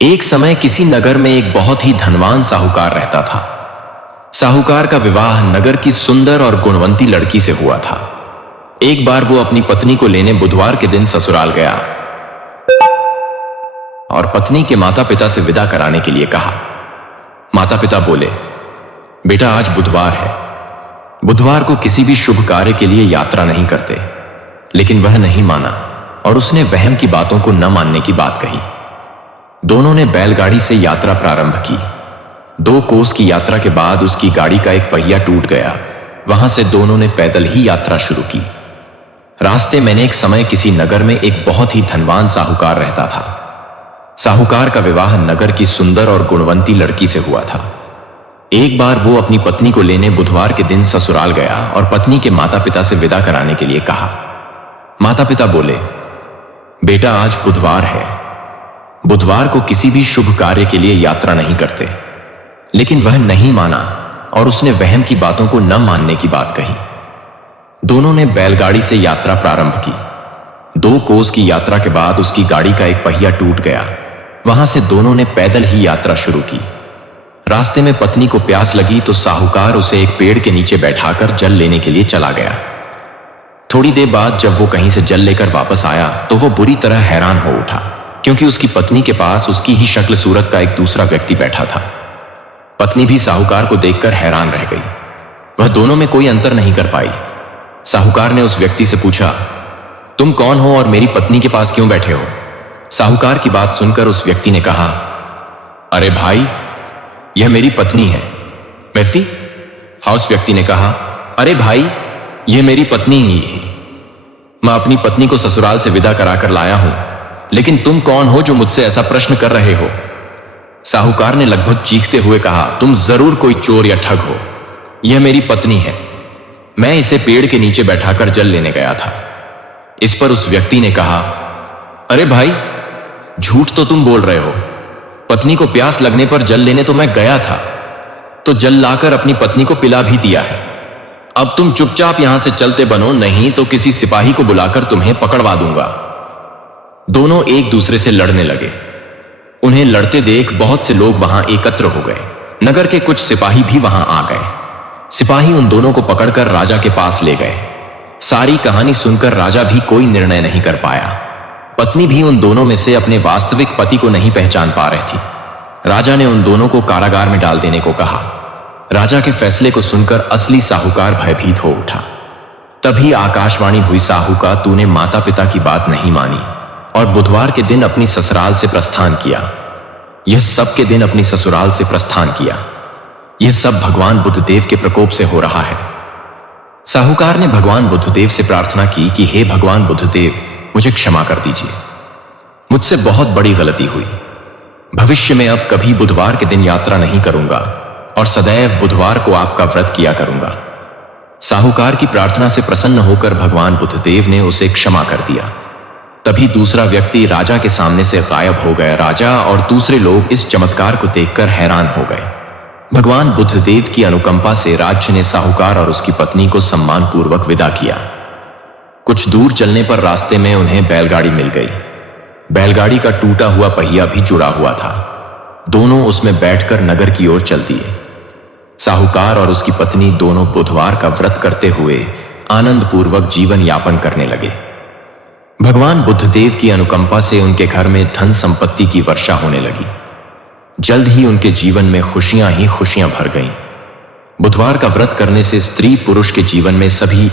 एक समय किसी नगर में एक बहुत ही धनवान साहूकार रहता था। साहूकार का विवाह नगर की सुंदर और गुणवंती लड़की से हुआ था। एक बार वो अपनी पत्नी को लेने बुधवार के दिन ससुराल गया और पत्नी के माता पिता से विदा कराने के लिए कहा। माता पिता बोले, बेटा आज बुधवार है, बुधवार को किसी भी शुभ कार्य के लिए यात्रा नहीं करते। लेकिन वह नहीं माना और उसने वहम की बातों को न मानने की बात कही। दोनों ने बैलगाड़ी से यात्रा प्रारंभ की। 2 कोस की यात्रा के बाद उसकी गाड़ी का एक पहिया टूट गया। वहां से दोनों ने पैदल ही यात्रा शुरू की। रास्ते में एक समय किसी नगर में एक बहुत ही धनवान साहूकार रहता था। साहूकार का विवाह नगर की सुंदर और गुणवंती लड़की से हुआ था। एक बार वो अपनी पत्नी को लेने बुधवार के दिन ससुराल गया और पत्नी के माता पिता से विदा कराने के लिए कहा। माता पिता बोले, बेटा आज बुधवार है, बुधवार को किसी भी शुभ कार्य के लिए यात्रा नहीं करते। लेकिन वह नहीं माना और उसने वहम की बातों को न मानने की बात कही। दोनों ने बैलगाड़ी से यात्रा प्रारंभ की। 2 कोस की यात्रा के बाद उसकी गाड़ी का एक पहिया टूट गया। वहां से दोनों ने पैदल ही यात्रा शुरू की। रास्ते में पत्नी को प्यास लगी तो साहूकार उसे एक पेड़ के नीचे बैठाकर जल लेने के लिए चला गया। थोड़ी देर बाद जब वो कहीं से जल लेकर वापस आया तो वो बुरी तरह हैरान हो उठा, क्योंकि उसकी पत्नी के पास उसकी ही शक्ल सूरत का एक दूसरा व्यक्ति बैठा था। पत्नी भी साहूकार को देखकर हैरान रह गई। वह दोनों में कोई अंतर नहीं कर पाई। साहूकार ने उस व्यक्ति से पूछा, तुम कौन हो और मेरी पत्नी के पास क्यों बैठे हो? साहूकार की बात सुनकर उस व्यक्ति ने कहा, अरे भाई, यह मेरी पत्नी है। व्यक्ति? हाँ, उस व्यक्ति ने कहा, अरे भाई, यह मेरी पत्नी ही है। मैं अपनी पत्नी को ससुराल से विदा कराकर लाया हूं, लेकिन तुम कौन हो जो मुझसे ऐसा प्रश्न कर रहे हो? साहूकार ने लगभग चीखते हुए कहा, तुम जरूर कोई चोर या ठग हो। यह मेरी पत्नी है, मैं इसे पेड़ के नीचे बैठाकर जल लेने गया था। इस पर उस व्यक्ति ने कहा, अरे भाई, झूठ तो तुम बोल रहे हो। पत्नी को प्यास लगने पर जल लेने तो मैं गया था, तो जल लाकर अपनी पत्नी को पिला भी दिया है। अब तुम चुपचाप यहां से चलते बनो, नहीं तो किसी सिपाही को बुलाकर तुम्हें पकड़वा दूंगा। दोनों एक दूसरे से लड़ने लगे। उन्हें लड़ते देख बहुत से लोग वहां एकत्र हो गए। नगर के कुछ सिपाही भी वहां आ गए। सिपाही उन दोनों को पकड़कर राजा के पास ले गए। सारी कहानी सुनकर राजा भी कोई निर्णय नहीं कर पाया। पत्नी भी उन दोनों में से अपने वास्तविक पति को नहीं पहचान पा रही थी। राजा ने उन दोनों को कारागार में डाल देने को कहा। राजा के फैसले को सुनकर असली साहूकार भयभीत हो उठा। तभी आकाशवाणी हुई, साहू का तूने माता पिता की बात नहीं मानी और बुधवार के दिन अपनी ससुराल से प्रस्थान किया। यह सब के दिन अपनी ससुराल से प्रस्थान किया। यह सब भगवान बुद्धदेव के प्रकोप से हो रहा है। साहूकार ने भगवान बुद्धदेव से प्रार्थना की कि हे भगवान बुद्धदेव, मुझे क्षमा कर दीजिए, मुझसे बहुत बड़ी गलती हुई। भविष्य में अब कभी बुधवार के दिन यात्रा नहीं करूंगा और सदैव बुधवार को आपका व्रत किया करूंगा। साहूकार की प्रार्थना से प्रसन्न होकर भगवान बुद्धदेव ने उसे क्षमा कर दिया। तभी दूसरा व्यक्ति राजा के सामने से गायब हो गया। राजा और दूसरे लोग इस चमत्कार को देखकर हैरान हो गए। भगवान बुद्धदेव की अनुकंपा से राज्य ने साहूकार और उसकी पत्नी को सम्मानपूर्वक विदा किया। कुछ दूर चलने पर रास्ते में उन्हें बैलगाड़ी मिल गई। बैलगाड़ी का टूटा हुआ पहिया भी जुड़ा हुआ था। दोनों उसमें बैठकर नगर की ओर चल दिए। साहूकार और उसकी पत्नी दोनों बुधवार का व्रत करते हुए आनंदपूर्वक जीवन यापन करने लगे। भगवान बुद्धदेव की अनुकंपा से उनके घर में धन संपत्ति की वर्षा होने लगी। जल्द ही उनके जीवन में खुशियां ही खुशियां भर गईं। बुधवार का व्रत करने से स्त्री पुरुष के जीवन में सभी